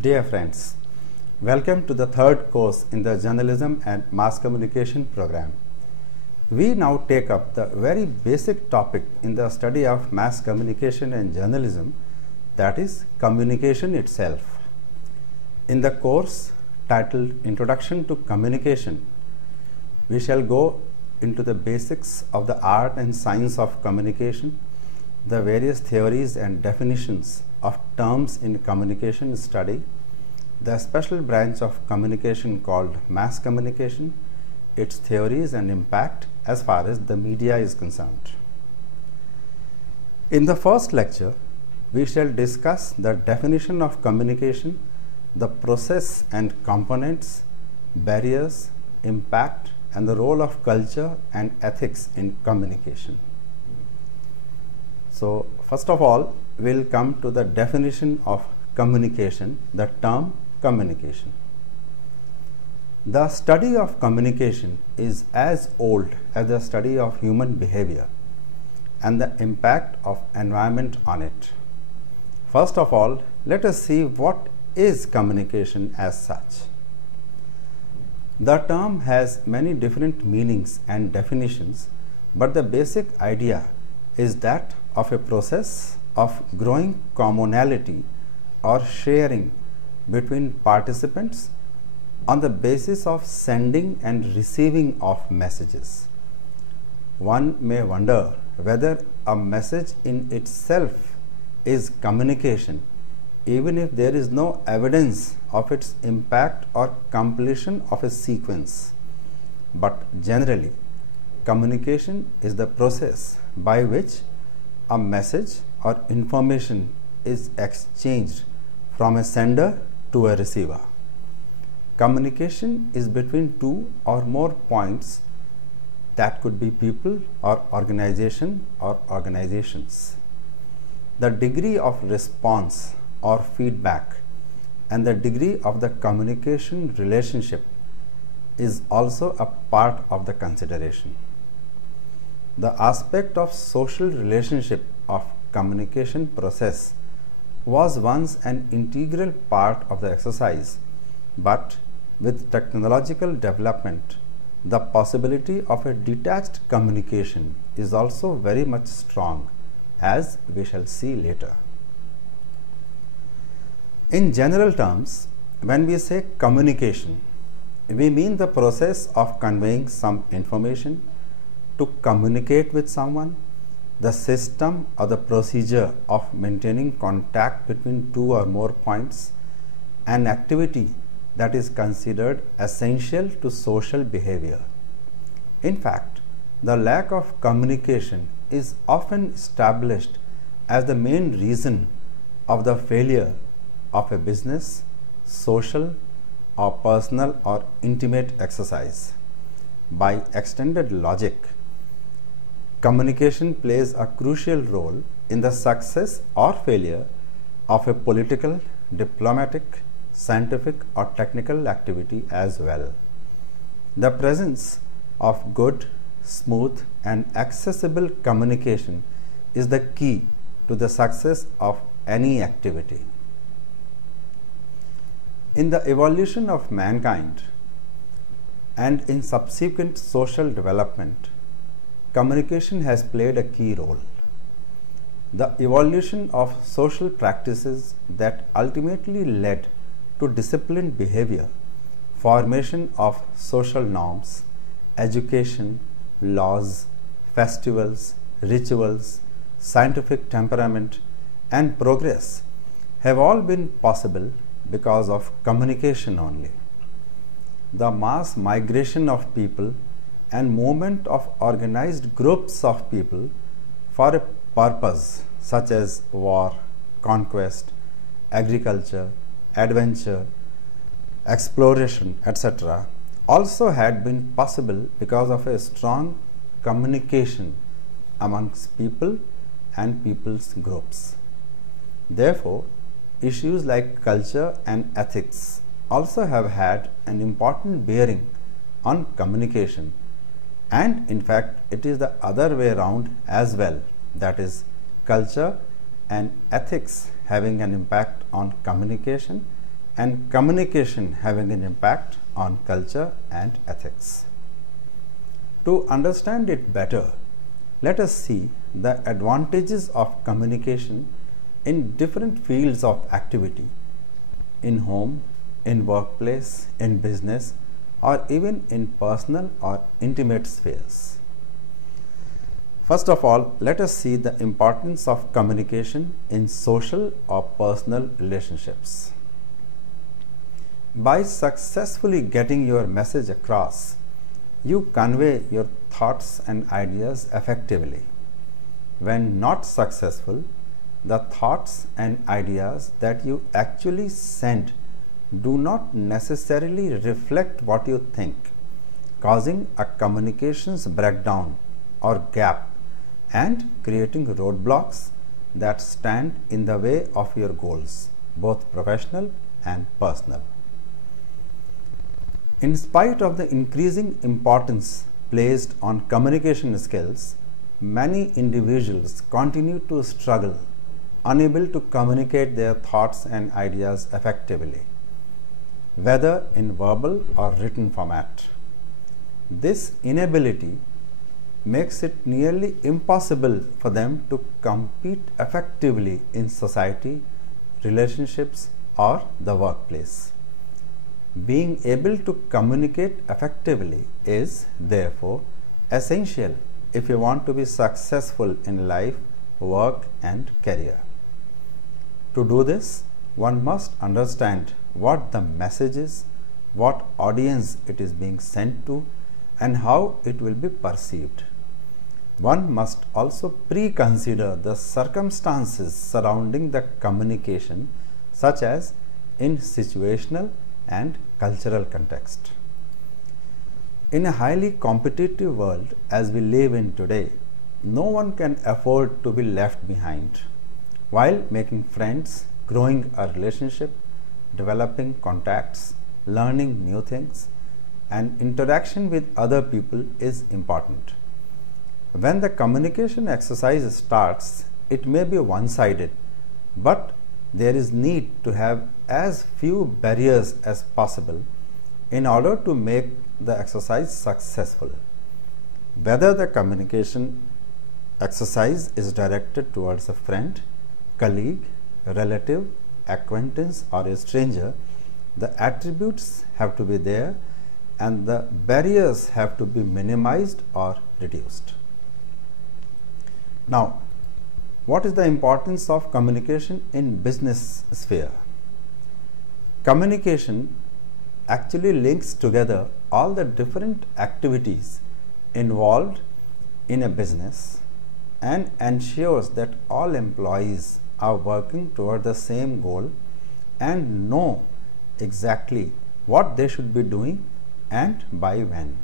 Dear friends, welcome to the third course in the Journalism and Mass Communication program. We now take up the very basic topic in the study of mass communication and journalism, that is, communication itself. In the course titled Introduction to Communication, we shall go into the basics of the art and science of communication, the various theories and definitions of terms in communication study, the special branch of communication called mass communication, its theories and impact as far as the media is concerned. In the first lecture, we shall discuss the definition of communication, the process and components, barriers, impact, and the role of culture and ethics in communication. So, first of all, we will come to the definition of communication, the term communication. The study of communication is as old as the study of human behavior and the impact of environment on it. First of all, let us see what is communication as such. The term has many different meanings and definitions, but the basic idea is that of a process of growing commonality or sharing between participants on the basis of sending and receiving of messages. One may wonder whether a message in itself is communication, even if there is no evidence of its impact or completion of a sequence. But generally, communication is the process by which a message or information is exchanged from a sender to a receiver. Communication is between two or more points, that could be people or organization or organizations. The degree of response or feedback and the degree of the communication relationship is also a part of the consideration. The aspect of social relationship of communication process was once an integral part of the exercise, but with technological development, the possibility of a detached communication is also very much strong, as we shall see later. In general terms, when we say communication, we mean the process of conveying some information, to communicate with someone, the system or the procedure of maintaining contact between two or more points, an activity that is considered essential to social behavior. In fact, the lack of communication is often established as the main reason of the failure of a business, social, or personal or intimate exercise. By extended logic, communication plays a crucial role in the success or failure of a political, diplomatic, scientific, or technical activity as well. The presence of good, smooth, and accessible communication is the key to the success of any activity. In the evolution of mankind and in subsequent social development, communication has played a key role. The evolution of social practices that ultimately led to disciplined behavior, formation of social norms, education, laws, festivals, rituals, scientific temperament, and progress have all been possible because of communication only. The mass migration of people and movement of organized groups of people for a purpose such as war, conquest, agriculture, adventure, exploration, etc., also had been possible because of a strong communication amongst people and people's groups. Therefore, issues like culture and ethics also have had an important bearing on communication, and in fact it is the other way around as well, that is, culture and ethics having an impact on communication and communication having an impact on culture and ethics. To understand it better, let us see the advantages of communication in different fields of activity, in home, in workplace, in business, or even in personal or intimate spheres. First of all, let us see the importance of communication in social or personal relationships. By successfully getting your message across, you convey your thoughts and ideas effectively. When not successful, the thoughts and ideas that you actually send do not necessarily reflect what you think, causing a communications breakdown or gap and creating roadblocks that stand in the way of your goals, both professional and personal. In spite of the increasing importance placed on communication skills, many individuals continue to struggle, unable to communicate their thoughts and ideas effectively, whether in verbal or written format. This inability makes it nearly impossible for them to compete effectively in society, relationships, or the workplace. Being able to communicate effectively is, therefore, essential if you want to be successful in life, work, and career. To do this, one must understand what the message is, what audience it is being sent to, and how it will be perceived. One must also pre-consider the circumstances surrounding the communication, such as in situational and cultural context. In a highly competitive world as we live in today, no one can afford to be left behind. While making friends, growing a relationship, developing contacts, learning new things, and interaction with other people is important. When the communication exercise starts, it may be one-sided, but there is need to have as few barriers as possible in order to make the exercise successful. Whether the communication exercise is directed towards a friend, colleague, relative, acquaintance, or a stranger, the attributes have to be there and the barriers have to be minimized or reduced. Now, what is the importance of communication in business sphere? Communication actually links together all the different activities involved in a business and ensures that all employees are working toward the same goal and know exactly what they should be doing and by when.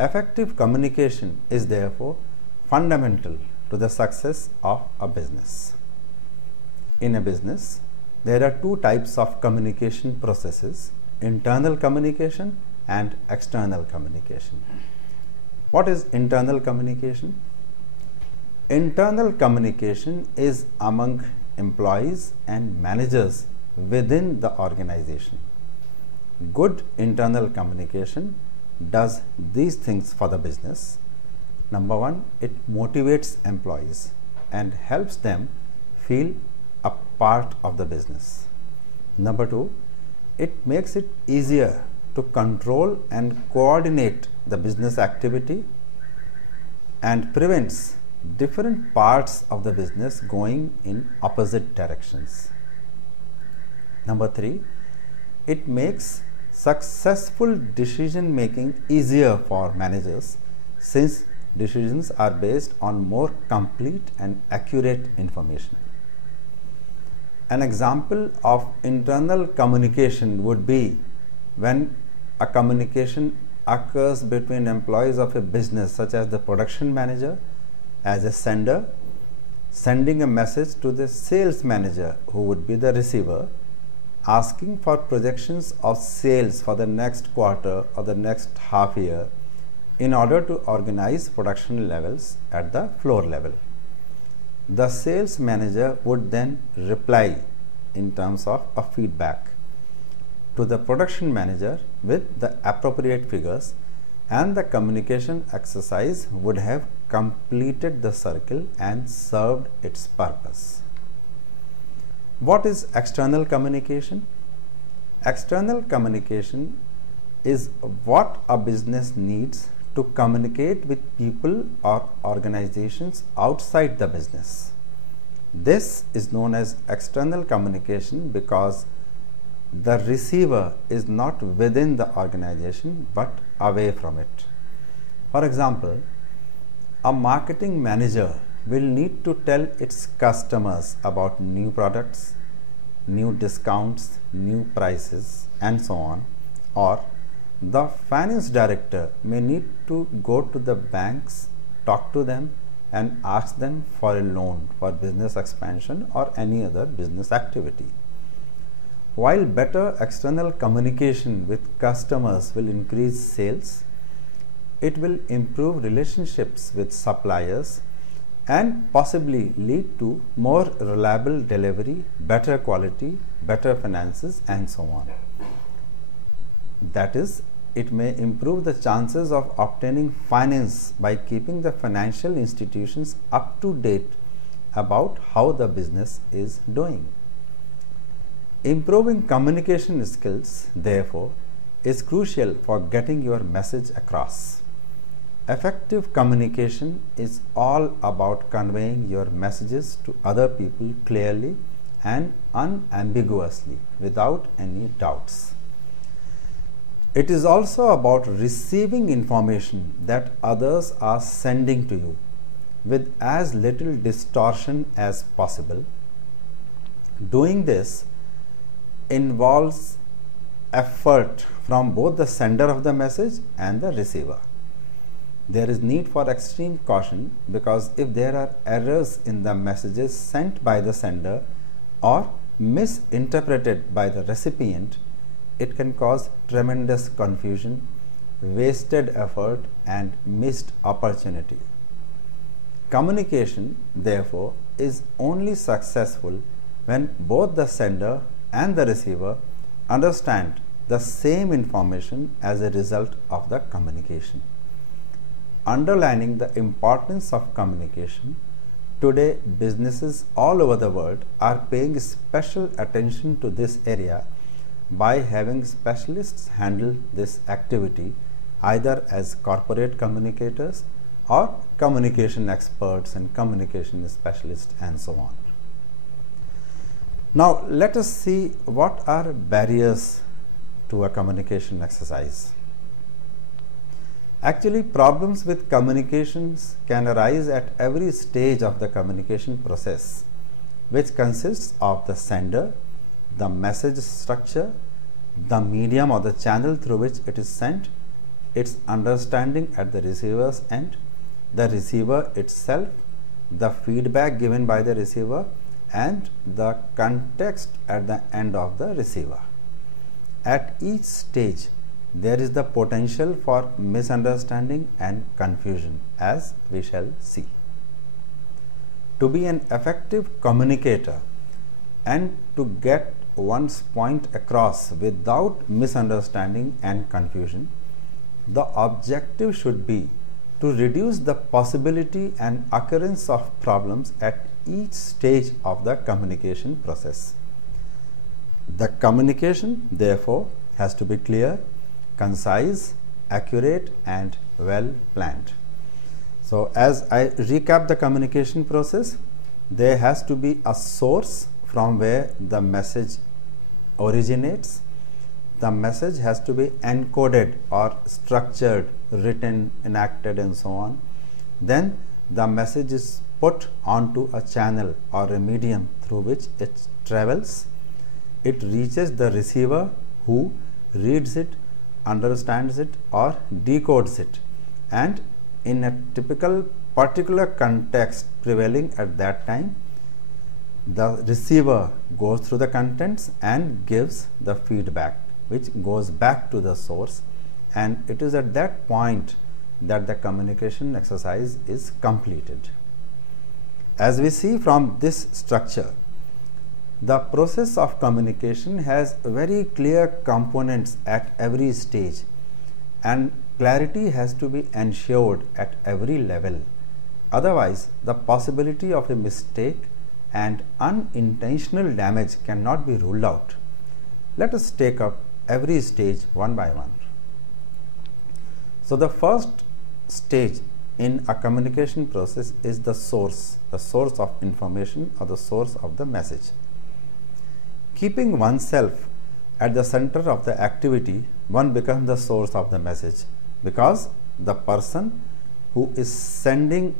Effective communication is therefore fundamental to the success of a business. In a business, there are two types of communication processes: internal communication and external communication. What is internal communication? Internal communication is among employees and managers within the organization. Good internal communication does these things for the business. Number one, it motivates employees and helps them feel a part of the business. Number two, it makes it easier to control and coordinate the business activity and prevents different parts of the business going in opposite directions. Number three, it makes successful decision making easier for managers, since decisions are based on more complete and accurate information. An example of internal communication would be when a communication occurs between employees of a business, such as the production manager as a sender, sending a message to the sales manager, who would be the receiver, asking for projections of sales for the next quarter or the next half year in order to organize production levels at the floor level. The sales manager would then reply in terms of a feedback to the production manager with the appropriate figures, and the communication exercise would have completed the circle and served its purpose. What is external communication? External communication is what a business needs to communicate with people or organizations outside the business. This is known as external communication because the receiver is not within the organization but away from it. For example, a marketing manager will need to tell its customers about new products, new discounts, new prices, and so on. Or the finance director may need to go to the banks, talk to them, and ask them for a loan for business expansion or any other business activity. While better external communication with customers will increase sales, it will improve relationships with suppliers and possibly lead to more reliable delivery, better quality, better finances, and so on. That is, it may improve the chances of obtaining finance by keeping the financial institutions up to date about how the business is doing. Improving communication skills, therefore, is crucial for getting your message across. Effective communication is all about conveying your messages to other people clearly and unambiguously without any doubts. It is also about receiving information that others are sending to you with as little distortion as possible. Doing this involves effort from both the sender of the message and the receiver. There is need for extreme caution because if there are errors in the messages sent by the sender or misinterpreted by the recipient, it can cause tremendous confusion, wasted effort, and missed opportunity. Communication, therefore, is only successful when both the sender and the receiver understand the same information as a result of the communication. Underlining the importance of communication, today businesses all over the world are paying special attention to this area by having specialists handle this activity either as corporate communicators or communication experts and communication specialists and so on. Now let us see what are barriers to a communication exercise. Actually, problems with communications can arise at every stage of the communication process, which consists of the sender, the message structure, the medium or the channel through which it is sent, its understanding at the receiver's end, the receiver itself, the feedback given by the receiver, and the context at the end of the receiver. At each stage, there is the potential for misunderstanding and confusion, as we shall see. To be an effective communicator and to get one's point across without misunderstanding and confusion, the objective should be to reduce the possibility and occurrence of problems at each stage of the communication process. The communication, therefore, has to be clear, concise, accurate, and well planned. So, as I recap the communication process, there has to be a source from where the message originates. The message has to be encoded or structured, written, enacted, and so on. Then the message is put onto a channel or a medium through which it travels. It reaches the receiver who reads it, understands it, or decodes it, and in a typical particular context prevailing at that time, the receiver goes through the contents and gives the feedback, which goes back to the source, and it is at that point that the communication exercise is completed. As we see from this structure, The process of communication has very clear components at every stage, and clarity has to be ensured at every level. Otherwise, the possibility of a mistake and unintentional damage cannot be ruled out. Let us take up every stage one by one. So, the first stage in a communication process is the source of information or the source of the message. Keeping oneself at the center of the activity, one becomes the source of the message, because the person who is sending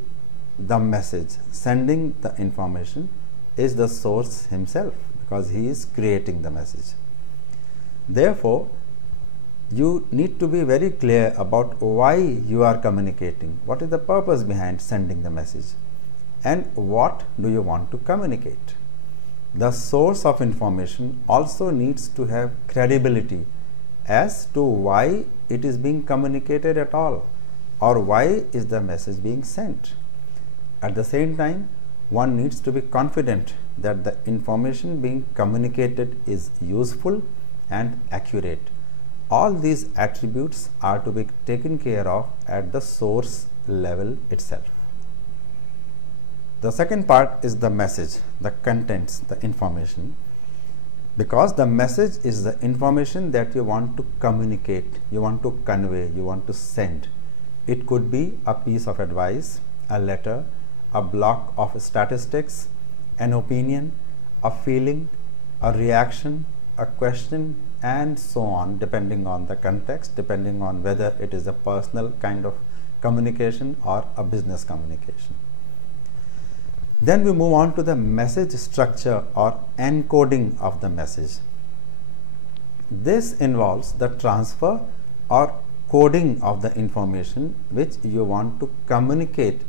the message, sending the information, is the source himself, because he is creating the message. Therefore, you need to be very clear about why you are communicating, what is the purpose behind sending the message, and what do you want to communicate. The source of information also needs to have credibility as to why it is being communicated at all, or why is the message being sent. At the same time, one needs to be confident that the information being communicated is useful and accurate. All these attributes are to be taken care of at the source level itself. The second part is the message, the contents, the information. Because the message is the information that you want to communicate, you want to convey, you want to send. It could be a piece of advice, a letter, a block of statistics, an opinion, a feeling, a reaction, a question, and so on, depending on the context, depending on whether it is a personal kind of communication or a business communication. Then we move on to the message structure or encoding of the message. This involves the transfer or coding of the information which you want to communicate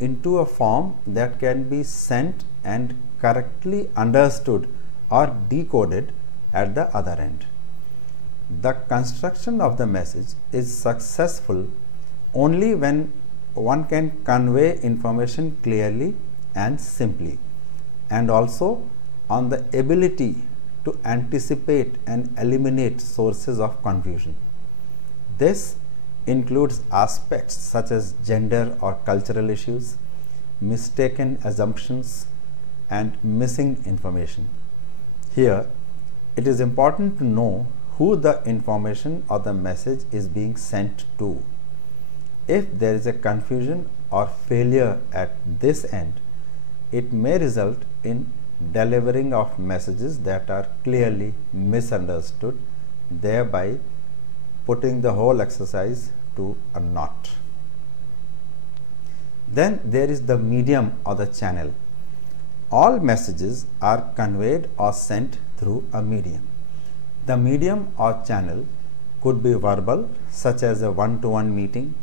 into a form that can be sent and correctly understood or decoded at the other end. The construction of the message is successful only when one can convey information clearly and simply, and also on the ability to anticipate and eliminate sources of confusion. This includes aspects such as gender or cultural issues, mistaken assumptions, and missing information. Here, it is important to know who the information or the message is being sent to. If there is a confusion or failure at this end, it may result in delivering of messages that are clearly misunderstood, thereby putting the whole exercise to a knot. Then there is the medium or the channel. All messages are conveyed or sent through a medium. The medium or channel could be verbal, such as a one-to-one meeting,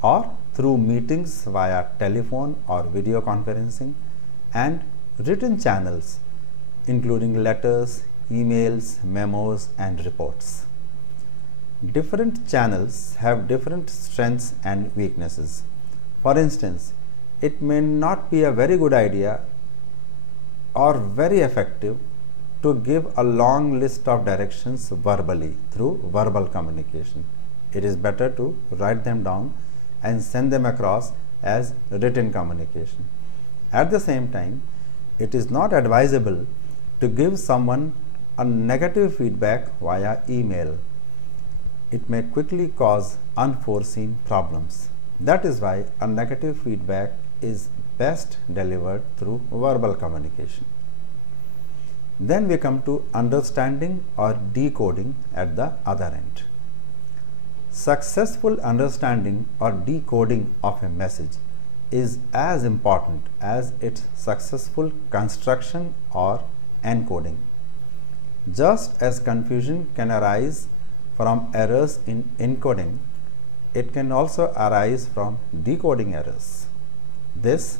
or through meetings via telephone or video conferencing, and written channels including letters, emails, memos, and reports. Different channels have different strengths and weaknesses. For instance, it may not be a very good idea or very effective to give a long list of directions verbally through verbal communication. It is better to write them down and send them across as written communication. At the same time, it is not advisable to give someone a negative feedback via email. It may quickly cause unforeseen problems. That is why a negative feedback is best delivered through verbal communication. Then we come to understanding or decoding at the other end. Successful understanding or decoding of a message is as important as its successful construction or encoding. Just as confusion can arise from errors in encoding, it can also arise from decoding errors. This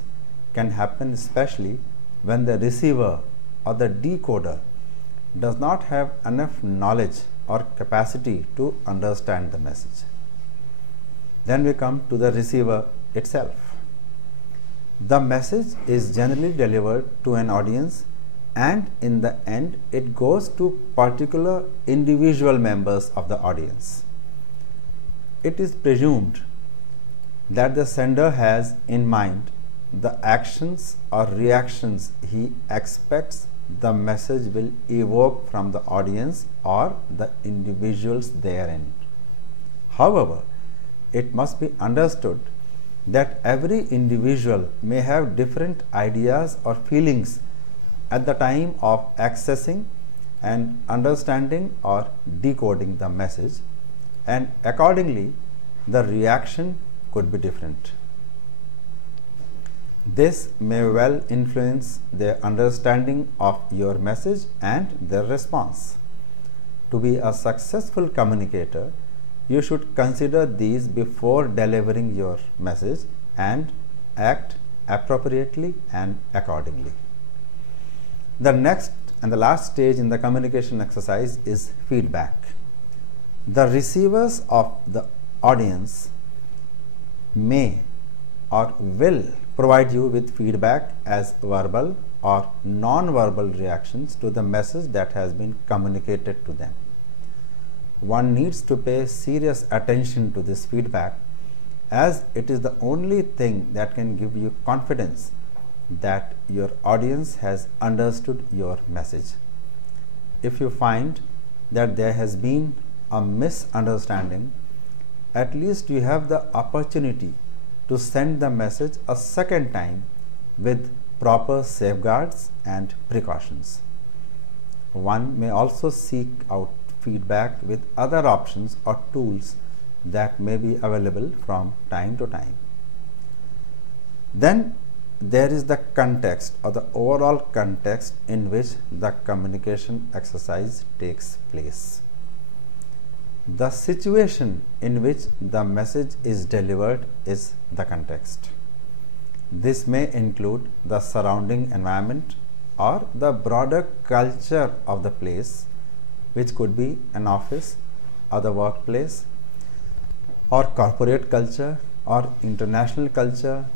can happen especially when the receiver or the decoder does not have enough knowledge or capacity to understand the message. Then we come to the receiver itself. The message is generally delivered to an audience and in the end it goes to particular individual members of the audience. It is presumed that the sender has in mind the actions or reactions he expects the message will evoke from the audience or the individuals therein. However, it must be understood that every individual may have different ideas or feelings at the time of accessing and understanding or decoding the message, and accordingly the reaction could be different. This may well influence their understanding of your message and their response. To be a successful communicator, you should consider these before delivering your message and act appropriately and accordingly. The next and the last stage in the communication exercise is feedback. The receivers of the audience may or will provide you with feedback as verbal or non-verbal reactions to the message that has been communicated to them. One needs to pay serious attention to this feedback, as it is the only thing that can give you confidence that your audience has understood your message. If you find that there has been a misunderstanding, at least you have the opportunity to send the message a second time with proper safeguards and precautions. One may also seek out feedback with other options or tools that may be available from time to time. Then there is the context or the overall context in which the communication exercise takes place. The situation in which the message is delivered is the context. This may include the surrounding environment or the broader culture of the place, which could be an office or the workplace, or corporate culture or international culture,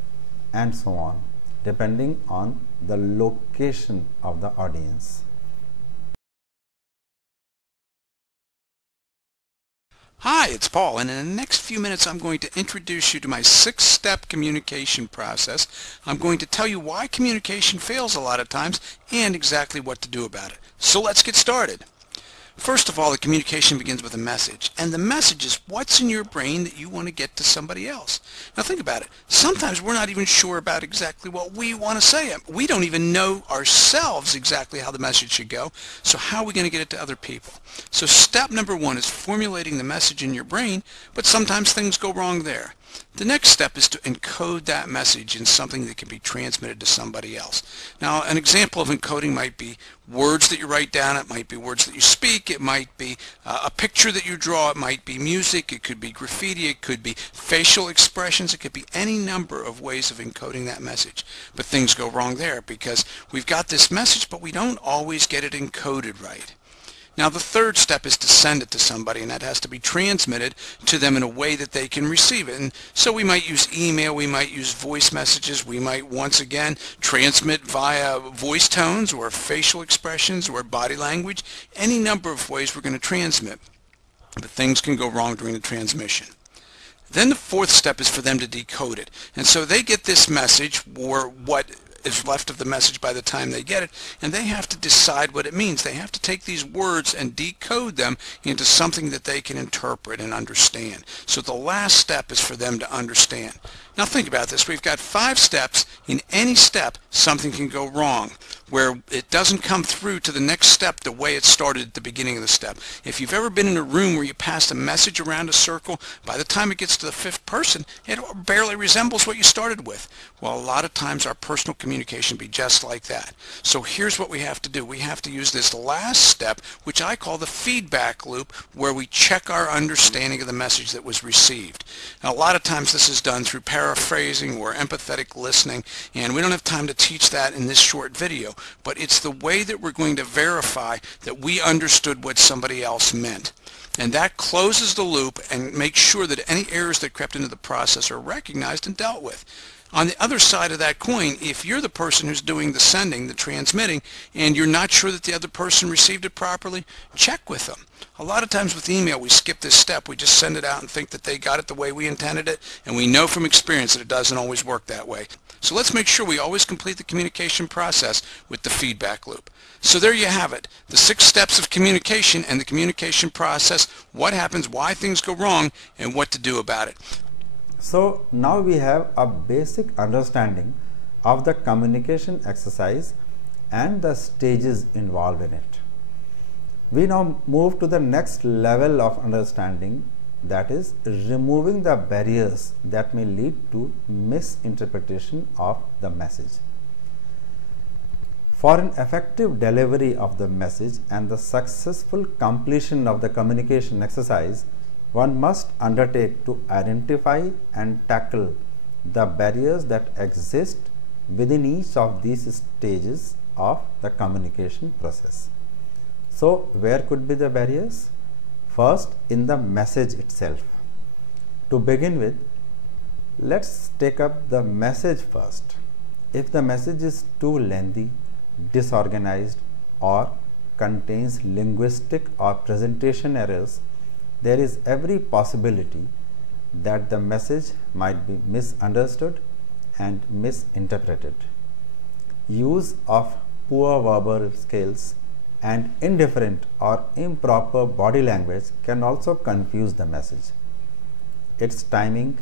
and so on, depending on the location of the audience. Hi, it's Paul, and in the next few minutes I'm going to introduce you to my 6-step communication process. I'm going to tell you why communication fails a lot of times and exactly what to do about it. So let's get started. First of all, the communication begins with a message, and the message is what's in your brain that you want to get to somebody else. Now think about it. Sometimes we're not even sure about exactly what we want to say. We don't even know ourselves exactly how the message should go, so how are we going to get it to other people? So step number 1 is formulating the message in your brain, but sometimes things go wrong there. The next step is to encode that message in something that can be transmitted to somebody else. Now, an example of encoding might be words that you write down, it might be words that you speak, it might be a picture that you draw, it might be music, it could be graffiti, it could be facial expressions, it could be any number of ways of encoding that message. But things go wrong there because we've got this message, but we don't always get it encoded right. Now the third step is to send it to somebody, and that has to be transmitted to them in a way that they can receive it. And so we might use email, we might use voice messages, we might once again transmit via voice tones or facial expressions or body language, any number of ways we're going to transmit. But things can go wrong during the transmission. Then the fourth step is for them to decode it. And so they get this message, or what is left of the message by the time they get it, and they have to decide what it means. They have to take these words and decode them into something that they can interpret and understand. So the last step is for them to understand. Now think about this. We've got 5 steps. In any step, something can go wrong, where it doesn't come through to the next step the way it started at the beginning of the step. If you've ever been in a room where you passed a message around a circle, by the time it gets to the 5th person, it barely resembles what you started with. Well, a lot of times our personal communication be just like that. So here's what we have to do. We have to use this last step, which I call the feedback loop, where we check our understanding of the message that was received. Now, a lot of times this is done through paraphrasing or empathetic listening, and we don't have time to teach that in this short video, but it's the way that we're going to verify that we understood what somebody else meant. And that closes the loop and makes sure that any errors that crept into the process are recognized and dealt with. On the other side of that coin, if you're the person who's doing the sending, the transmitting, and you're not sure that the other person received it properly, check with them. A lot of times with email, we skip this step. We just send it out and think that they got it the way we intended it, and we know from experience that it doesn't always work that way. So let's make sure we always complete the communication process with the feedback loop. So there you have it, the 6 steps of communication and the communication process, what happens, why things go wrong, and what to do about it. So now we have a basic understanding of the communication exercise and the stages involved in it. We now move to the next level of understanding, that is removing the barriers that may lead to misinterpretation of the message. For an effective delivery of the message and the successful completion of the communication exercise, one must undertake to identify and tackle the barriers that exist within each of these stages of the communication process. So, where could be the barriers? First, in the message itself. To begin with, let's take up the message first. If the message is too lengthy, disorganized, or contains linguistic or presentation errors, there is every possibility that the message might be misunderstood and misinterpreted. Use of poor verbal skills and indifferent or improper body language can also confuse the message. Its timing,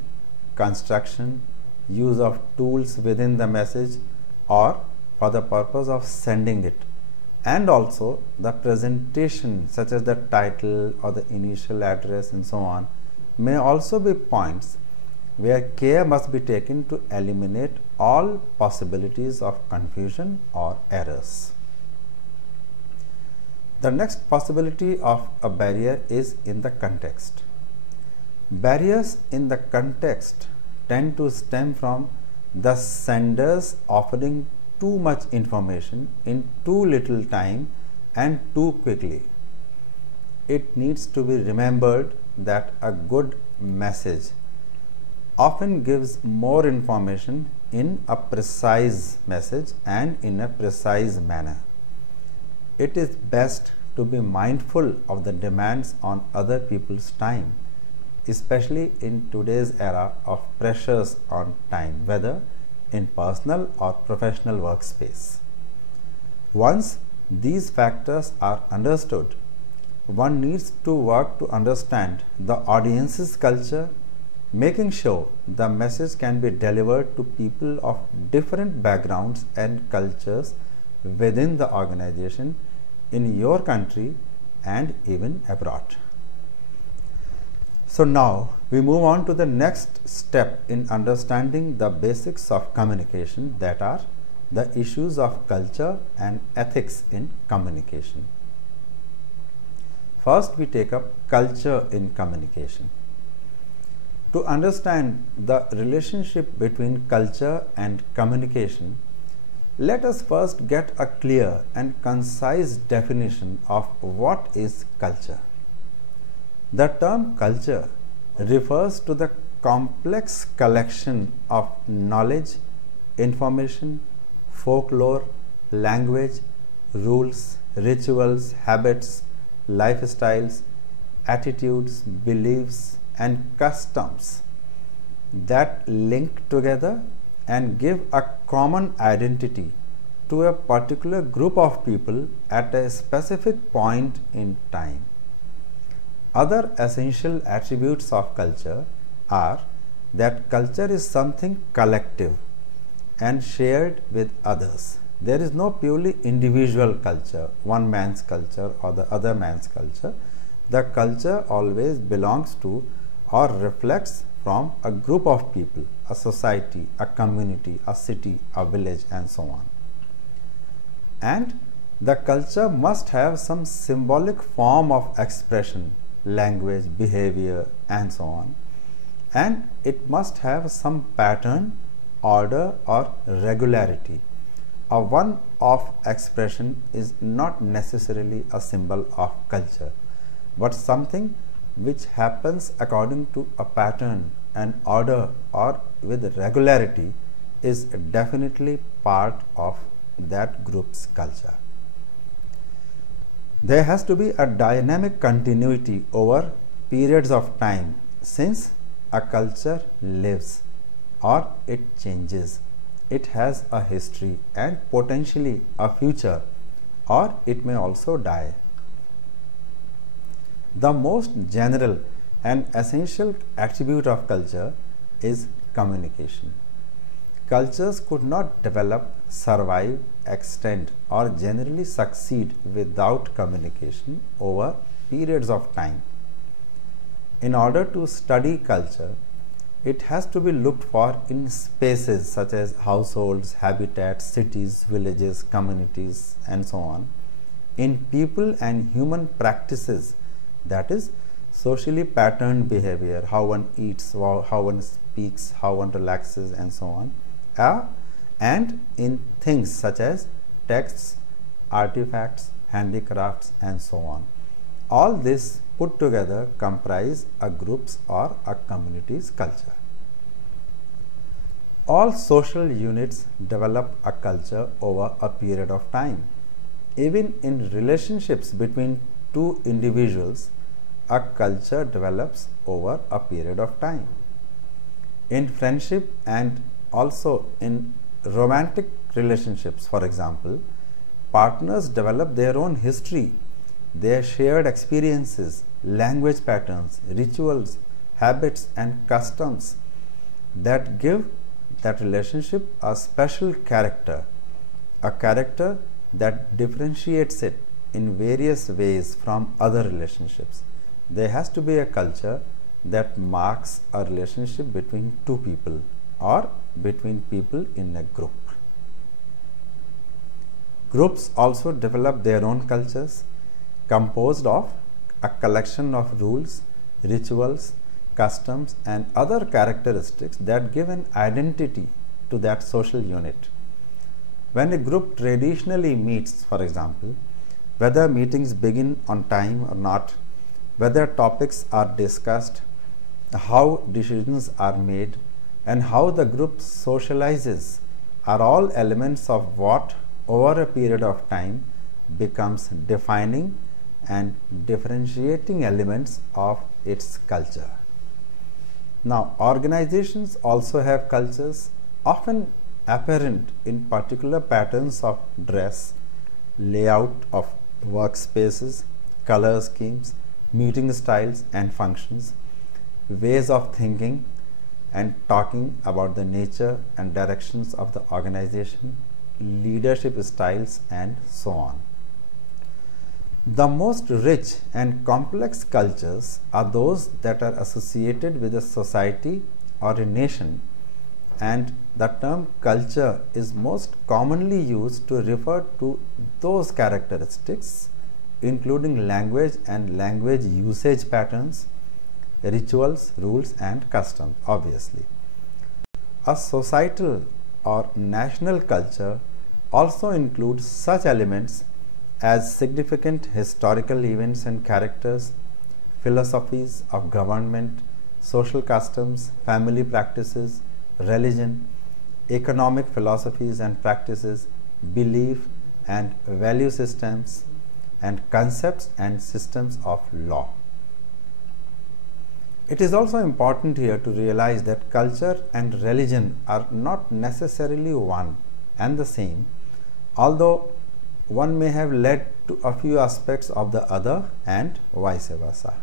construction, use of tools within the message or for the purpose of sending it, and also the presentation such as the title or the initial address and so on may also be points where care must be taken to eliminate all possibilities of confusion or errors. The next possibility of a barrier is in the context. Barriers in the context tend to stem from the senders offering too much information in too little time and too quickly. It needs to be remembered that a good message often gives more information in a precise message and in a precise manner. It is best to be mindful of the demands on other people's time, especially in today's era of pressures on time, whether in personal or professional workspace. Once these factors are understood, one needs to work to understand the audience's culture, making sure the message can be delivered to people of different backgrounds and cultures within the organization, in your country and even abroad. So now we move on to the next step in understanding the basics of communication, that are the issues of culture and ethics in communication. First, we take up culture in communication. To understand the relationship between culture and communication, let us first get a clear and concise definition of what is culture. The term culture refers to the complex collection of knowledge, information, folklore, language, rules, rituals, habits, lifestyles, attitudes, beliefs, and customs that link together and give a common identity to a particular group of people at a specific point in time. Other essential attributes of culture are that culture is something collective and shared with others. There is no purely individual culture, one man's culture or the other man's culture. The culture always belongs to or reflects from a group of people, a society, a community, a city, a village, and so on. And the culture must have some symbolic form of expression, language, behavior, and so on. And it must have some pattern, order, or regularity. A one-off expression is not necessarily a symbol of culture, but something which happens according to a pattern and order or with regularity is definitely part of that group's culture. There has to be a dynamic continuity over periods of time, since a culture lives or it changes. It has a history and potentially a future, or it may also die. The most general and essential attribute of culture is communication. Cultures could not develop, survive, extend, or generally succeed without communication over periods of time. In order to study culture, it has to be looked for in spaces such as households, habitats, cities, villages, communities, and so on, in people and human practices, that is, socially patterned behavior, how one eats, how one speaks, how one relaxes, and so on, and in things such as texts, artifacts, handicrafts, and so on. All this put together comprise a group's or a community's culture. All social units develop a culture over a period of time. Even in relationships between two individuals, a culture develops over a period of time. In friendship and also in romantic relationships, for example, partners develop their own history, their shared experiences, language patterns, rituals, habits, and customs that give that relationship a special character, a character that differentiates it in various ways from other relationships. There has to be a culture that marks a relationship between two people or between people in a group. Groups also develop their own cultures, composed of a collection of rules, rituals, customs, and other characteristics that give an identity to that social unit. When a group traditionally meets, for example, whether meetings begin on time or not, whether topics are discussed, how decisions are made, and how the group socializes are all elements of what, over a period of time, becomes defining and differentiating elements of its culture. Now, organizations also have cultures, often apparent in particular patterns of dress, layout of workspaces, color schemes, meeting styles and functions, ways of thinking and talking about the nature and directions of the organization, leadership styles, and so on. The most rich and complex cultures are those that are associated with a society or a nation, and the term culture is most commonly used to refer to those characteristics, including language and language usage patterns, rituals, rules, and customs, obviously. A societal or national culture also includes such elements as significant historical events and characters, philosophies of government, social customs, family practices, religion, economic philosophies and practices, belief and value systems, and concepts and systems of law. It is also important here to realize that culture and religion are not necessarily one and the same, although one may have led to a few aspects of the other and vice versa.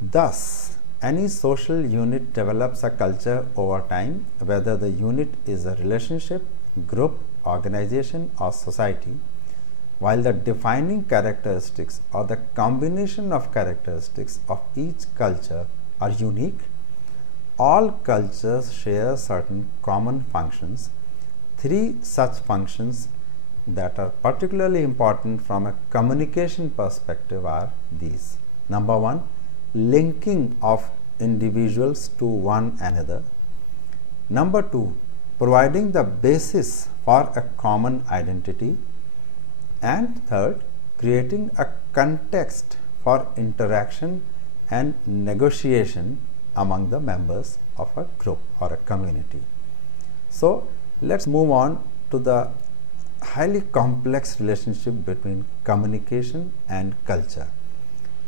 Thus, any social unit develops a culture over time, whether the unit is a relationship, group, organization, or society, while the defining characteristics or the combination of characteristics of each culture are unique. All cultures share certain common functions. Three such functions that are particularly important from a communication perspective are these. Number one, linking of individuals to one another. Number two, providing the basis for a common identity. And third, creating a context for interaction and negotiation among the members of a group or a community. So let's move on to the highly complex relationship between communication and culture.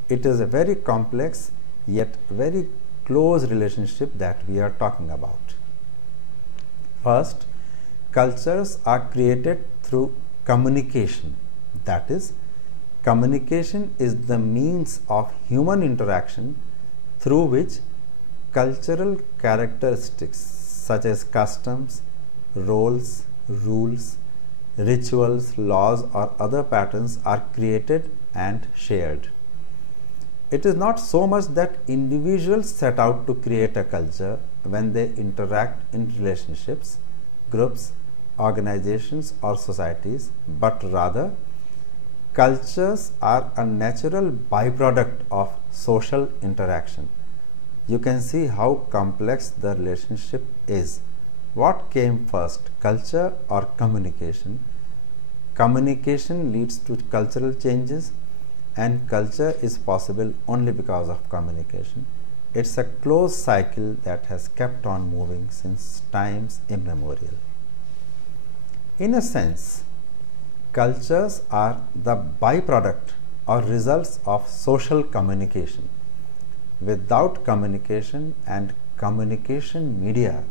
It is a very complex yet very close relationship that we are talking about. First, cultures are created through communication. That is, communication is the means of human interaction through which cultural characteristics such as customs, roles, rules, rituals, laws, or other patterns are created and shared. It is not so much that individuals set out to create a culture when they interact in relationships, groups, organizations, or societies, but rather cultures are a natural byproduct of social interaction. You can see how complex the relationship is. What came first, culture or communication? Communication leads to cultural changes, and culture is possible only because of communication. It's a closed cycle that has kept on moving since times immemorial. In a sense, cultures are the byproduct or results of social communication. Without communication and communication media,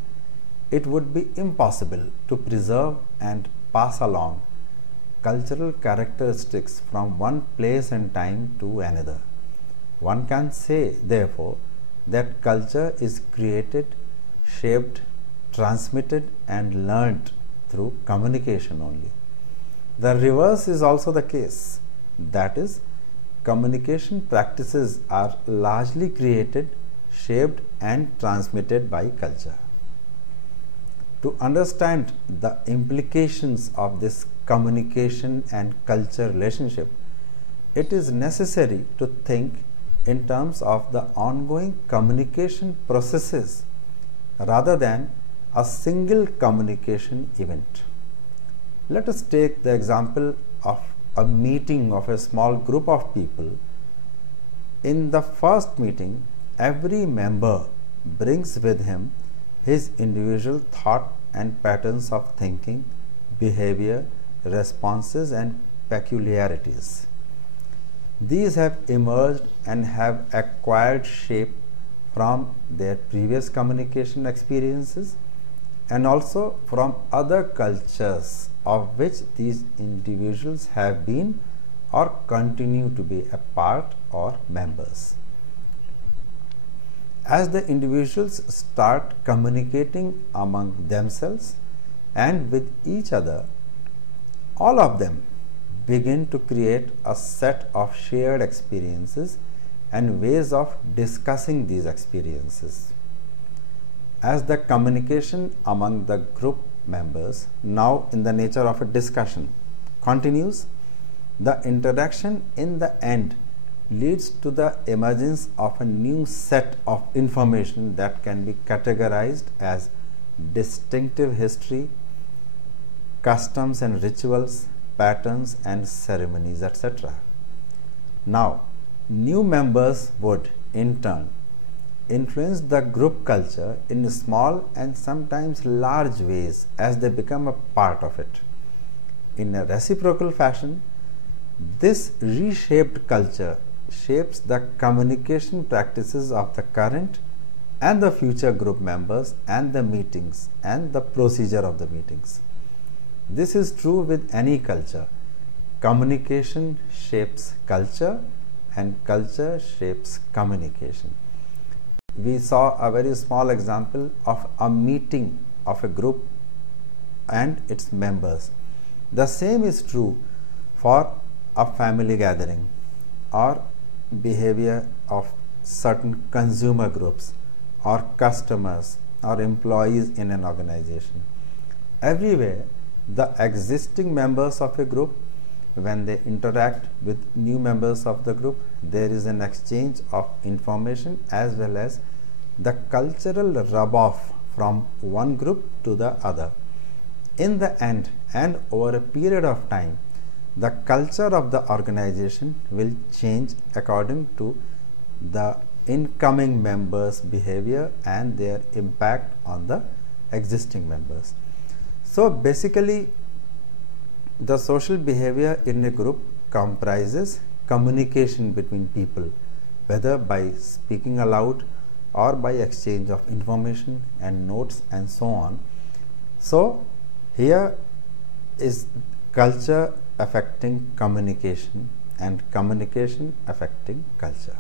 it would be impossible to preserve and pass along cultural characteristics from one place and time to another. One can say, therefore, that culture is created, shaped, transmitted, and learnt through communication only. The reverse is also the case. That is, communication practices are largely created, shaped, and transmitted by culture. To understand the implications of this communication and culture relationship, it is necessary to think in terms of the ongoing communication processes rather than a single communication event. Let us take the example of a meeting of a small group of people. In the first meeting, every member brings with him his individual thought and patterns of thinking, behavior, responses, and peculiarities. These have emerged and have acquired shape from their previous communication experiences and also from other cultures of which these individuals have been or continue to be a part or members. As the individuals start communicating among themselves and with each other, all of them begin to create a set of shared experiences and ways of discussing these experiences. As the communication among the group members, now in the nature of a discussion, continues, the interaction in the end leads to the emergence of a new set of information that can be categorized as distinctive history, customs and rituals, patterns and ceremonies, etc. Now, new members would, in turn, influence the group culture in small and sometimes large ways as they become a part of it. In a reciprocal fashion, this reshaped culture shapes the communication practices of the current and the future group members and the meetings and the procedure of the meetings. This is true with any culture. Communication shapes culture and culture shapes communication. We saw a very small example of a meeting of a group and its members. The same is true for a family gathering or behavior of certain consumer groups or customers or employees in an organization. Everywhere, the existing members of a group, when they interact with new members of the group, there is an exchange of information as well as the cultural rub-off from one group to the other. In the end and over a period of time, the culture of the organization will change according to the incoming members' behavior and their impact on the existing members. So basically, the social behavior in a group comprises communication between people, whether by speaking aloud or by exchange of information and notes and so on. So here is culture affecting communication and communication affecting culture.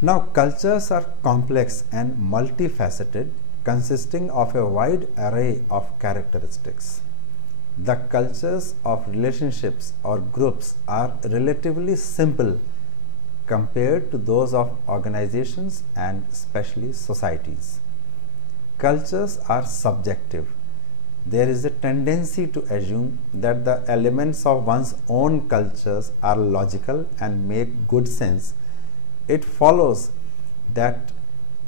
Now, cultures are complex and multifaceted, consisting of a wide array of characteristics. The cultures of relationships or groups are relatively simple compared to those of organizations and especially societies. Cultures are subjective. There is a tendency to assume that the elements of one's own cultures are logical and make good sense. It follows that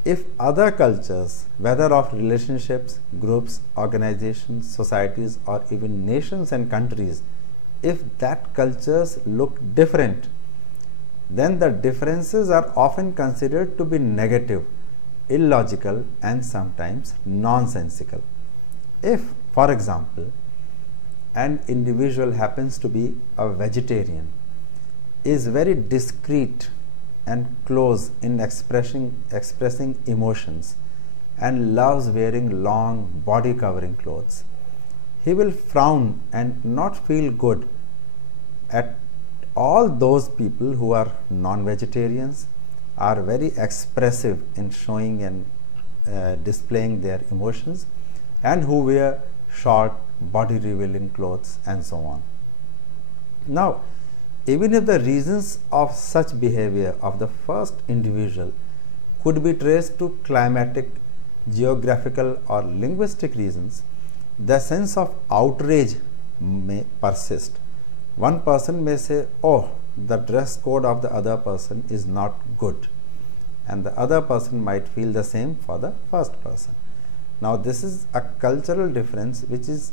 if other cultures, whether of relationships, groups, organizations, societies, or even nations and countries, if that cultures look different, then the differences are often considered to be negative, illogical, and sometimes nonsensical. If, for example, an individual happens to be a vegetarian, is very discreet and close in expressing emotions, and loves wearing long body covering clothes, he will frown and not feel good at all those people who are non-vegetarians, are very expressive in showing and displaying their emotions, and who wear short body revealing clothes and so on. Now, even if the reasons of such behavior of the first individual could be traced to climatic, geographical, or linguistic reasons, the sense of outrage may persist. One person may say, "Oh, the dress code of the other person is not good," and the other person might feel the same for the first person. Now, this is a cultural difference, which is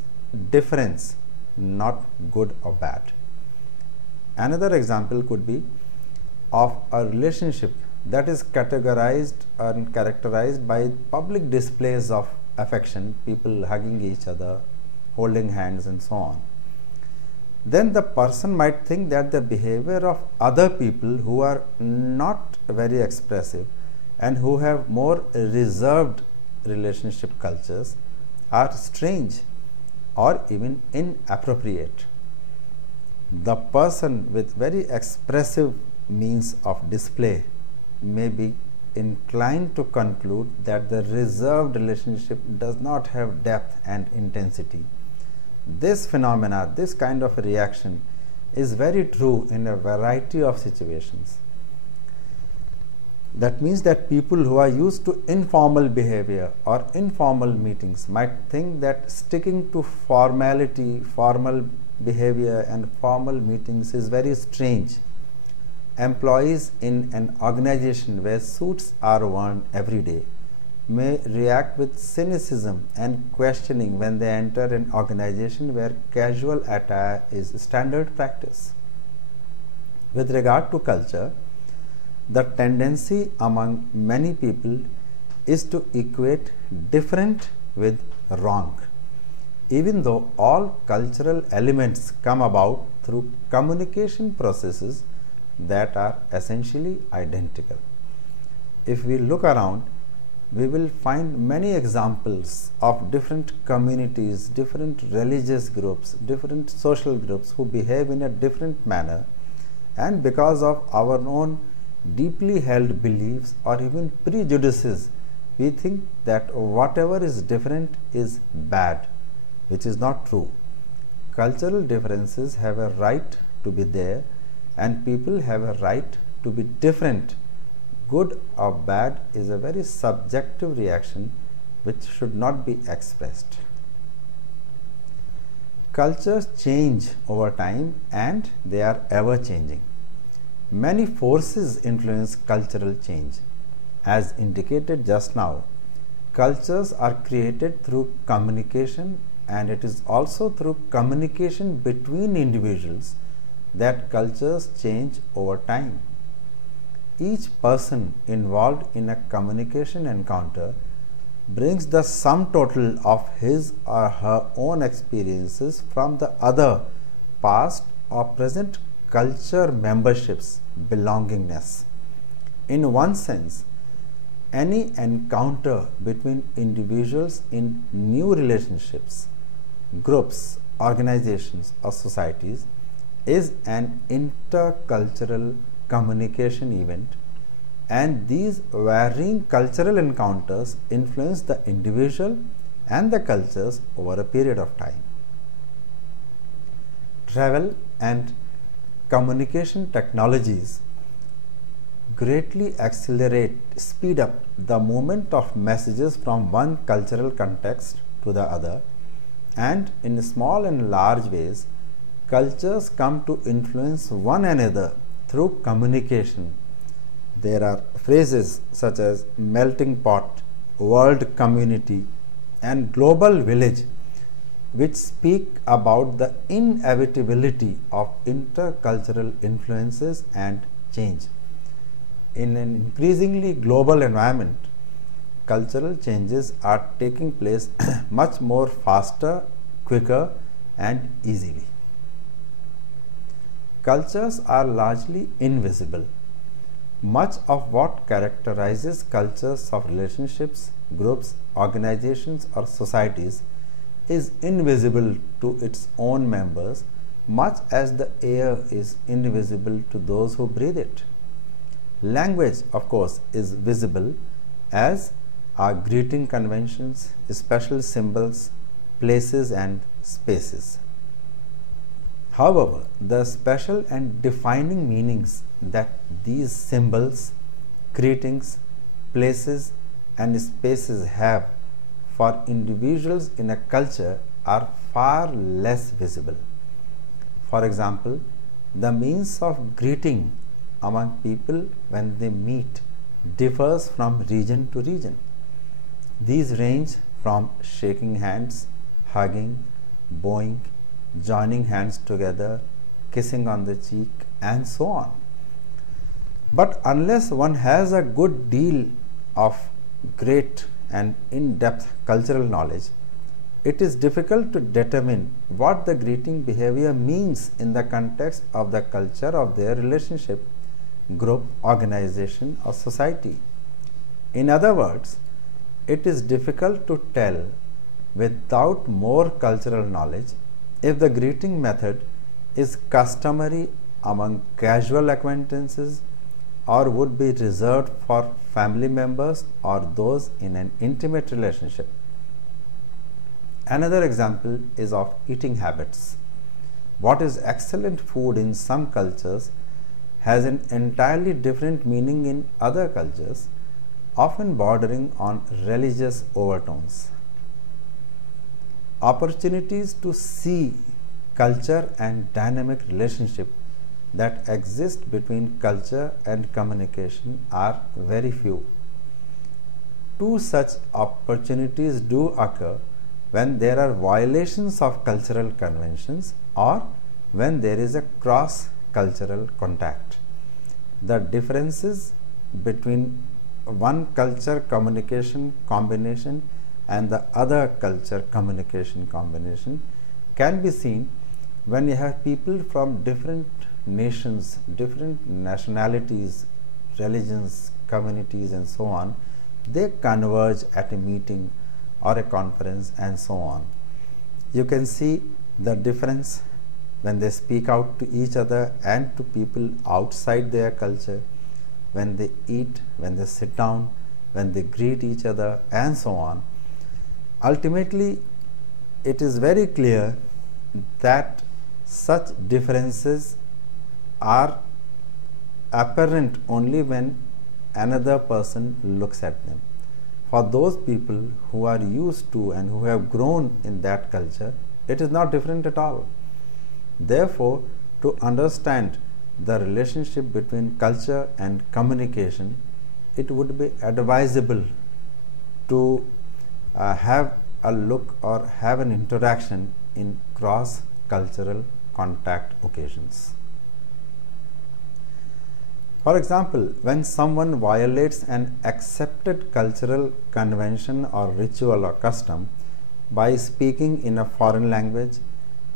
difference, not good or bad. Another example could be of a relationship that is categorized and characterized by public displays of affection, people hugging each other, holding hands, and so on. Then the person might think that the behavior of other people who are not very expressive and who have more reserved relationship cultures are strange or even inappropriate. The person with very expressive means of display may be inclined to conclude that the reserved relationship does not have depth and intensity. This phenomena, this kind of a reaction is very true in a variety of situations. That means that people who are used to informal behavior or informal meetings might think that sticking to formality, formal behavior and formal meetings is very strange. Employees in an organization where suits are worn every day may react with cynicism and questioning when they enter an organization where casual attire is standard practice. With regard to culture, the tendency among many people is to equate different with wrong, even though all cultural elements come about through communication processes that are essentially identical. If we look around, we will find many examples of different communities, different religious groups, different social groups who behave in a different manner, and because of our own deeply held beliefs or even prejudices, we think that whatever is different is bad, which is not true. Cultural differences have a right to be there, and people have a right to be different. Good or bad is a very subjective reaction which should not be expressed. Cultures change over time and they are ever changing. Many forces influence cultural change. As indicated just now, cultures are created through communication, and it is also through communication between individuals that cultures change over time. each person involved in a communication encounter brings the sum total of his or her own experiences from the other past or present culture memberships belongingness. In one sense, any encounter between individuals in new relationships, groups, organizations, or societies is an intercultural communication event, and these varying cultural encounters influence the individual and the cultures over a period of time. Travel and communication technologies greatly speed up the movement of messages from one cultural context to the other, and in small and large ways, cultures come to influence one another through communication. There are phrases such as melting pot, world community, and global village which speak about the inevitability of intercultural influences and change. In an increasingly global environment, cultural changes are taking place much more faster, quicker, and easily. Cultures are largely invisible. Much of what characterizes cultures of relationships, groups, organizations, or societies is invisible to its own members, much as the air is invisible to those who breathe it. Language, of course, is visible, as are greeting conventions, special symbols, places, and spaces. However, the special and defining meanings that these symbols, greetings, places, and spaces have for individuals in a culture are far less visible. For example, the means of greeting among people when they meet differs from region to region. These range from shaking hands, hugging, bowing, joining hands together, kissing on the cheek, and so on. But unless one has a good deal of great and in-depth cultural knowledge, it is difficult to determine what the greeting behavior means in the context of the culture of their relationship, group, organization, or society. In other words, it is difficult to tell without more cultural knowledge if the greeting method is customary among casual acquaintances or would be reserved for family members or those in an intimate relationship. Another example is of eating habits. What is excellent food in some cultures has an entirely different meaning in other cultures, often bordering on religious overtones. Opportunities to see culture and dynamic relationship that exist between culture and communication are very few. Two such opportunities do occur when there are violations of cultural conventions or when there is a cross-cultural contact. The differences between one culture communication combination and the other culture communication combination can be seen when you have people from different nations, different nationalities, religions, communities, and so on. They converge at a meeting or a conference and so on. You can see the difference when they speak out to each other and to people outside their culture, when they eat, when they sit down, when they greet each other, and so on. Ultimately, it is very clear that such differences are apparent only when another person looks at them. For those people who are used to and who have grown in that culture, it is not different at all. Therefore, to understand the relationship between culture and communication, it would be advisable to have a look or have an interaction in cross-cultural contact occasions. For example, when someone violates an accepted cultural convention or ritual or custom by speaking in a foreign language,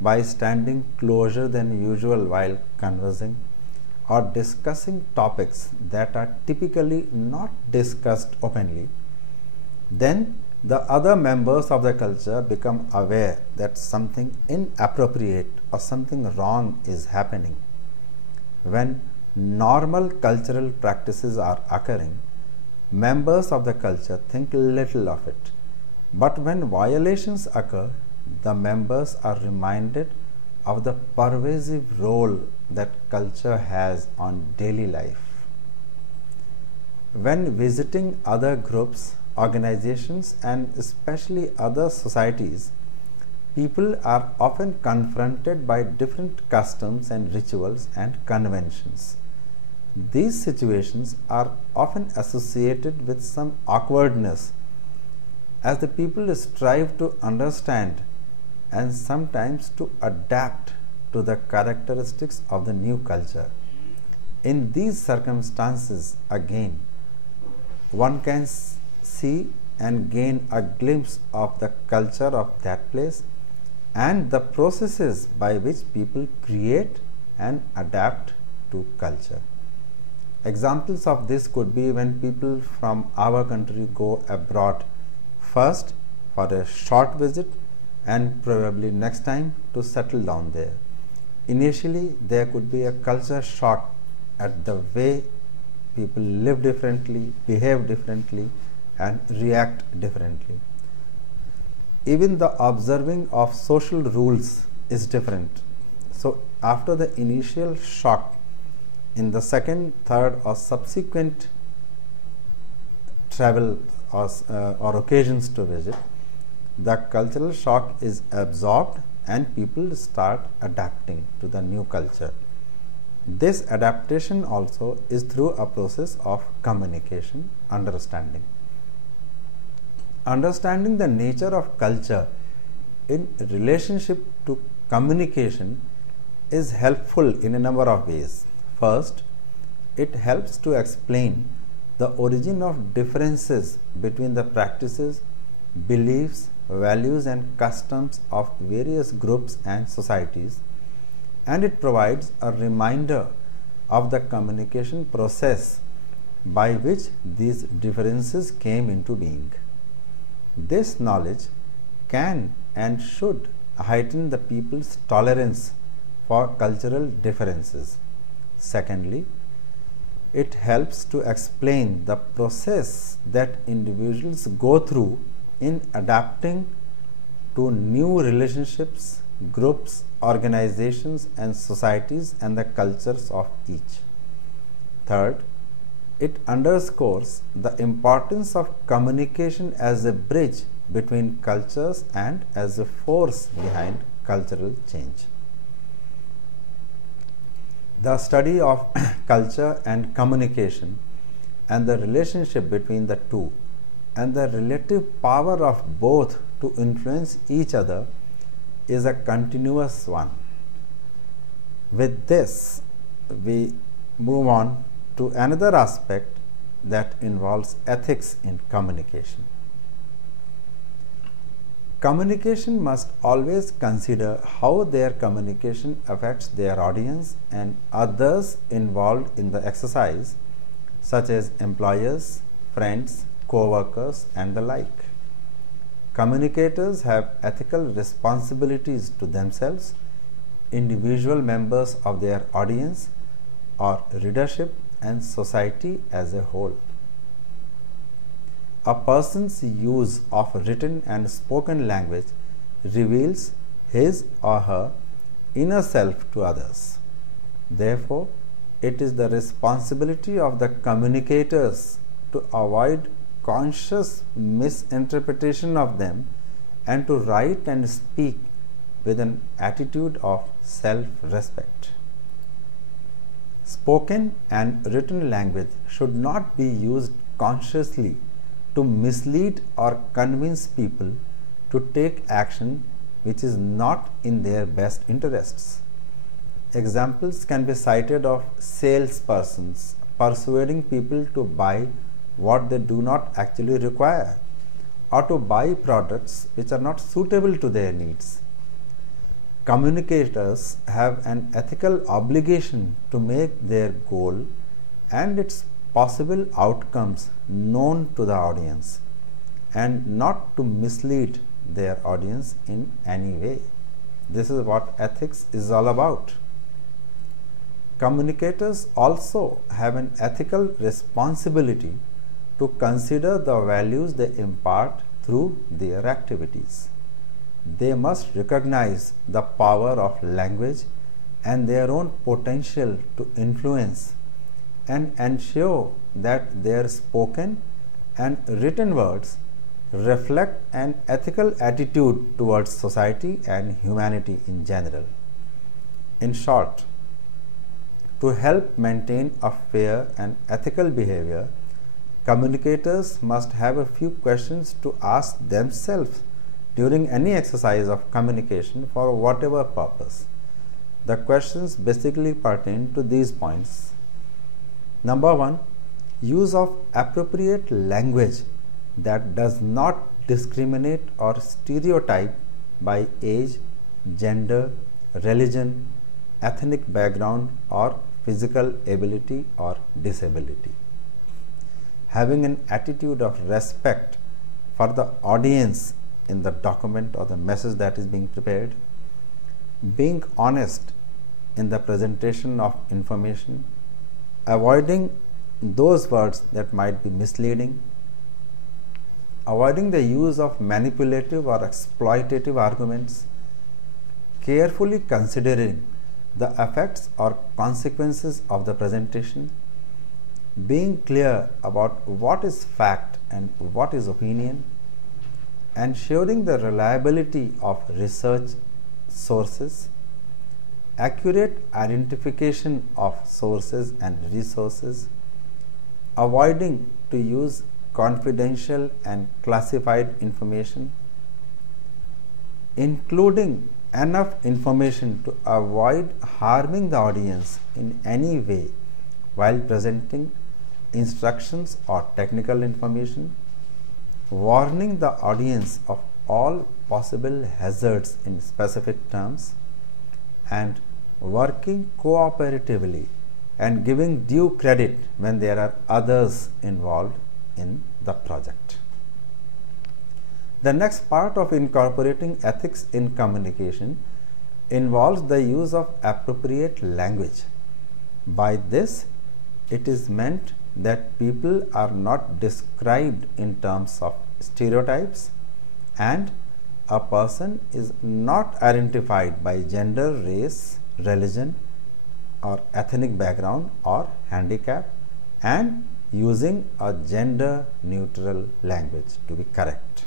by standing closer than usual while conversing, or discussing topics that are typically not discussed openly, then the other members of the culture become aware that something inappropriate or something wrong is happening. When normal cultural practices are occurring, members of the culture think little of it. But when violations occur, the members are reminded of the pervasive role that culture has on daily life. When visiting other groups, organizations, and especially other societies, people are often confronted by different customs and rituals and conventions. These situations are often associated with some awkwardness as the people strive to understand and sometimes to adapt to the characteristics of the new culture. In these circumstances, again, one can see and gain a glimpse of the culture of that place and the processes by which people create and adapt to culture. Examples of this could be when people from our country go abroad, first for a short visit and probably next time to settle down there. Initially, there could be a culture shock at the way people live differently, behave differently, and react differently. Even the observing of social rules is different. So, after the initial shock, in the second, third, or subsequent travel or occasions to visit, the cultural shock is absorbed and people start adapting to the new culture. This adaptation also is through a process of communication, understanding. Understanding the nature of culture in relationship to communication is helpful in a number of ways. First, it helps to explain the origin of differences between the practices, beliefs, values, and customs of various groups and societies, and it provides a reminder of the communication process by which these differences came into being. This knowledge can and should heighten the people's tolerance for cultural differences. Secondly, it helps to explain the process that individuals go through in adapting to new relationships, groups, organizations, and societies and the cultures of each. Third, it underscores the importance of communication as a bridge between cultures and as a force behind cultural change. The study of culture and communication and the relationship between the two and the relative power of both to influence each other is a continuous one. With this, we move on to another aspect that involves ethics in communication. Communication must always consider how their communication affects their audience and others involved in the exercise, such as employers, friends, co-workers, and the like. Communicators have ethical responsibilities to themselves, individual members of their audience, or readership and society as a whole. A person's use of written and spoken language reveals his or her inner self to others. Therefore, it is the responsibility of the communicators to avoid conscious misinterpretation of them and to write and speak with an attitude of self-respect. Spoken and written language should not be used consciously to mislead or convince people to take action which is not in their best interests. Examples can be cited of salespersons persuading people to buy what they do not actually require, or to buy products which are not suitable to their needs. Communicators have an ethical obligation to make their goal and its possible outcomes known to the audience, and not to mislead their audience in any way. This is what ethics is all about. Communicators also have an ethical responsibility to consider the values they impart through their activities. They must recognize the power of language and their own potential to influence, and ensure that their spoken and written words reflect an ethical attitude towards society and humanity in general. In short, to help maintain a fair and ethical behavior, communicators must have a few questions to ask themselves during any exercise of communication for whatever purpose. The questions basically pertain to these points. Number 1, use of appropriate language that does not discriminate or stereotype by age, gender, religion, ethnic background, or physical ability or disability. Having an attitude of respect for the audience in the document or the message that is being prepared, being honest in the presentation of information, avoiding those words that might be misleading, avoiding the use of manipulative or exploitative arguments, carefully considering the effects or consequences of the presentation, being clear about what is fact and what is opinion, ensuring the reliability of research sources, accurate identification of sources and resources, avoiding to use confidential and classified information, including enough information to avoid harming the audience in any way while presenting instructions or technical information, warning the audience of all possible hazards in specific terms, and working cooperatively and giving due credit when there are others involved in the project. The next part of incorporating ethics in communication involves the use of appropriate language. By this, it is meant that people are not described in terms of stereotypes, and a person is not identified by gender, race, religion, or ethnic background or handicap, and using a gender neutral language to be correct.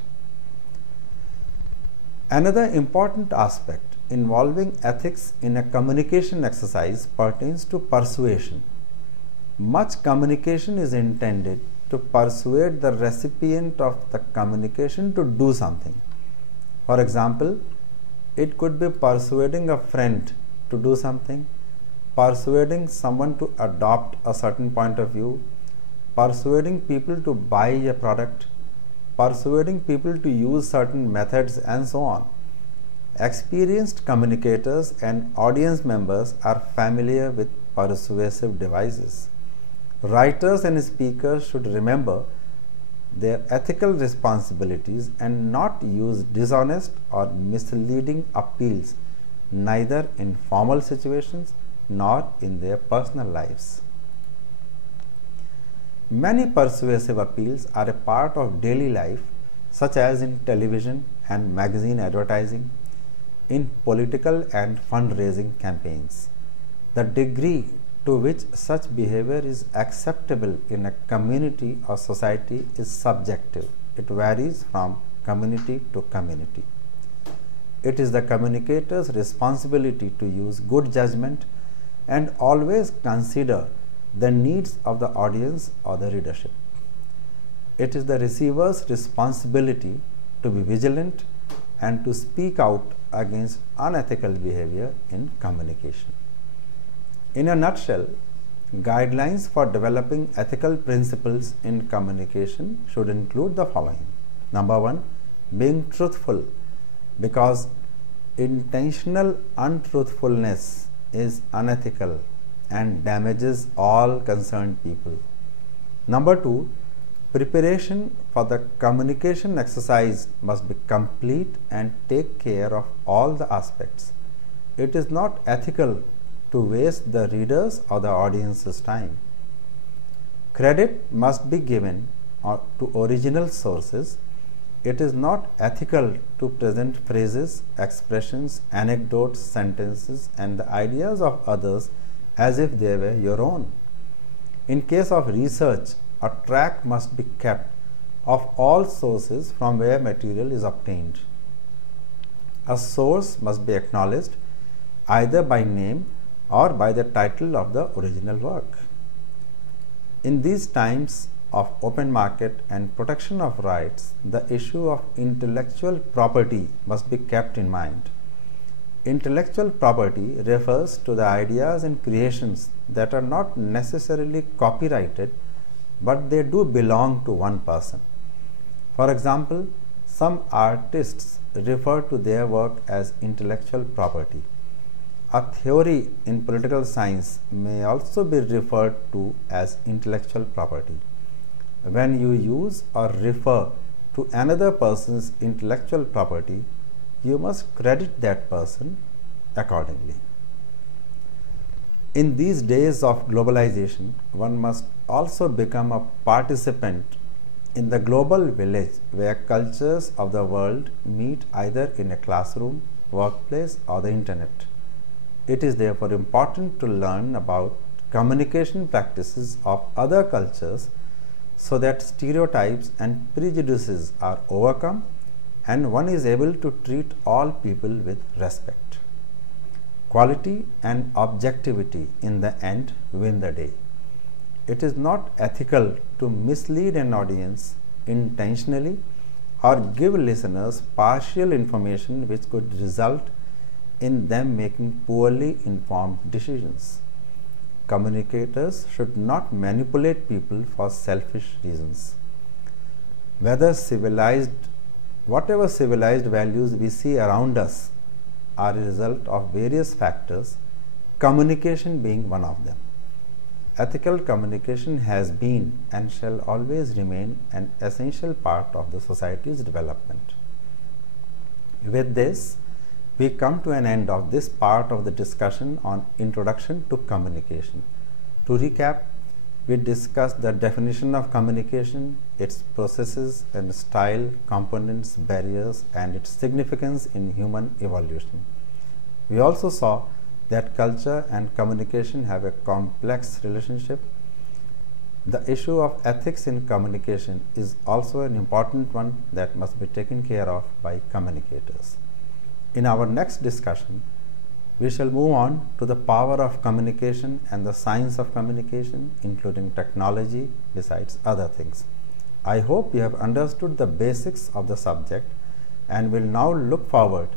Another important aspect involving ethics in a communication exercise pertains to persuasion. Much communication is intended to persuade the recipient of the communication to do something. For example, it could be persuading a friend to do something, persuading someone to adopt a certain point of view, persuading people to buy a product, persuading people to use certain methods, and so on. Experienced communicators and audience members are familiar with persuasive devices. Writers and speakers should remember their ethical responsibilities and not use dishonest or misleading appeals, neither in formal situations nor in their personal lives. Many persuasive appeals are a part of daily life, such as in television and magazine advertising, in political and fundraising campaigns. The degree to which such behavior is acceptable in a community or society is subjective. It varies from community to community. It is the communicator's responsibility to use good judgment and always consider the needs of the audience or the readership. It is the receiver's responsibility to be vigilant and to speak out against unethical behavior in communication. In a nutshell, Guidelines for developing ethical principles in communication should include the following. Number one, being truthful, because intentional untruthfulness is unethical and damages all concerned people. Number two, preparation for the communication exercise must be complete and take care of all the aspects. It is not ethical to waste the reader's or the audience's time. Credit must be given to original sources. It is not ethical to present phrases, expressions, anecdotes, sentences, and the ideas of others as if they were your own. In case of research, a track must be kept of all sources from where material is obtained. A source must be acknowledged either by name or by the title of the original work. In these times of open market and protection of rights, the issue of intellectual property must be kept in mind. Intellectual property refers to the ideas and creations that are not necessarily copyrighted, but they do belong to one person. For example, some artists refer to their work as intellectual property. A theory in political science may also be referred to as intellectual property. When you use or refer to another person's intellectual property, you must credit that person accordingly. In these days of globalization, one must also become a participant in the global village where cultures of the world meet either in a classroom, workplace, or the internet. It is therefore important to learn about communication practices of other cultures so that stereotypes and prejudices are overcome and one is able to treat all people with respect. Quality and objectivity in the end win the day. It is not ethical to mislead an audience intentionally or give listeners partial information which could result in them making poorly informed decisions. Communicators should not manipulate people for selfish reasons. Whatever civilized values we see around us are a result of various factors, communication being one of them. Ethical communication has been and shall always remain an essential part of the society's development. With this, we come to an end of this part of the discussion on Introduction to Communication. To recap, we discussed the definition of communication, its processes and style, components, barriers, and its significance in human evolution. We also saw that culture and communication have a complex relationship. The issue of ethics in communication is also an important one that must be taken care of by communicators. In our next discussion, we shall move on to the power of communication and the science of communication, including technology, besides other things. I hope you have understood the basics of the subject and will now look forward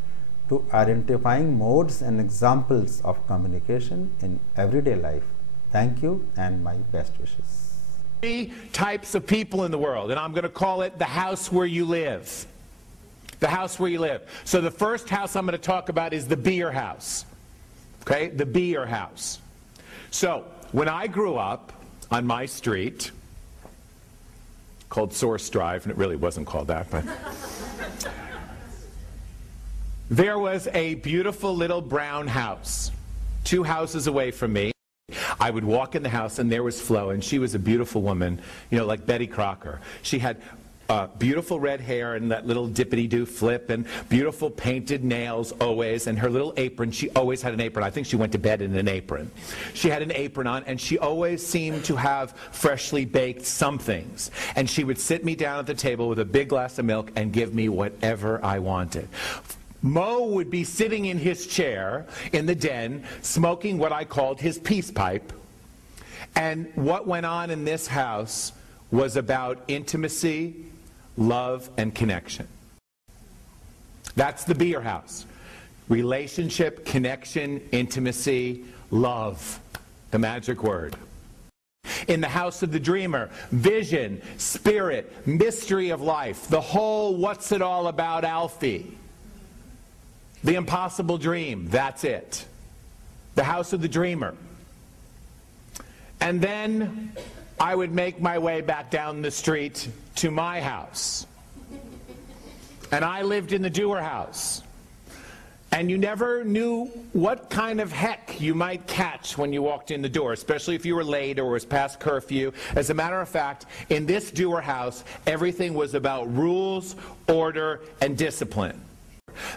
to identifying modes and examples of communication in everyday life. Thank you and my best wishes. 3 types of people in the world, and I'm going to call it the house where you live. The house where you live. So the first house I'm going to talk about is the beer house. Okay, the beer house. So when I grew up on my street, called Source Drive, and it really wasn't called that, but there was a beautiful little brown house 2 houses away from me. I would walk in the house and there was Flo, and she was a beautiful woman, you know, like Betty Crocker. She had beautiful red hair and that little dippity-doo flip and beautiful painted nails always, and her little apron. She always had an apron. I think she went to bed in an apron. She had an apron on, and she always seemed to have freshly baked somethings. And she would sit me down at the table with a big glass of milk and give me whatever I wanted. Mo would be sitting in his chair in the den smoking what I called his peace pipe. And what went on in this house was about intimacy, love, and connection. That's the beer house. Relationship, connection, intimacy, love. The magic word. In the house of the dreamer, vision, spirit, mystery of life, the whole what's it all about Alfie. The impossible dream, that's it. The house of the dreamer. And then I would make my way back down the street to my house. And I lived in the doer house. And you never knew what kind of heck you might catch when you walked in the door, especially if you were late or was past curfew. As a matter of fact, in this doer house, everything was about rules, order, and discipline.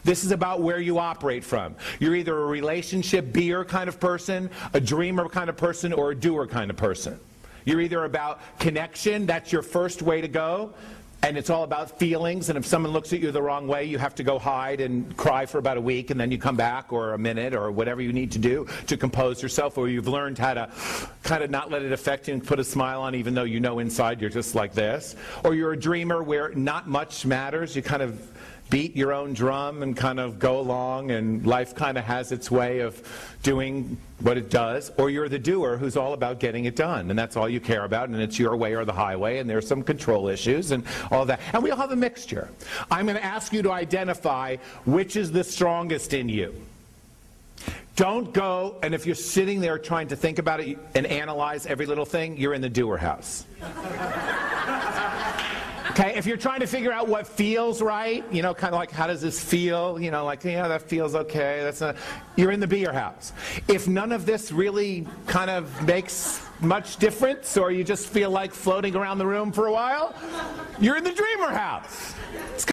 This is about where you operate from. You're either a relationship beer kind of person, a dreamer kind of person, or a doer kind of person. You're either about connection, that's your first way to go, and it's all about feelings, and if someone looks at you the wrong way, you have to go hide and cry for about a week, and then you come back, or a minute, or whatever you need to do to compose yourself, or you've learned how to kind of not let it affect you and put a smile on even though you know inside you're just like this. Or you're a dreamer where not much matters, you kind of beat your own drum and kind of go along, and life kind of has its way of doing what it does. Or you're the doer who's all about getting it done, and that's all you care about, and it's your way or the highway, and there's some control issues and all that. And we all have a mixture. I'm going to ask you to identify which is the strongest in you. Don't go, and if you're sitting there trying to think about it and analyze every little thing, you're in the doer house. Okay, if you're trying to figure out what feels right, you know, kind of like how does this feel, you know, like, yeah, that feels okay, that's not, you're in the beer house. If none of this really kind of makes much difference, or you just feel like floating around the room for a while, you're in the dreamer house. It's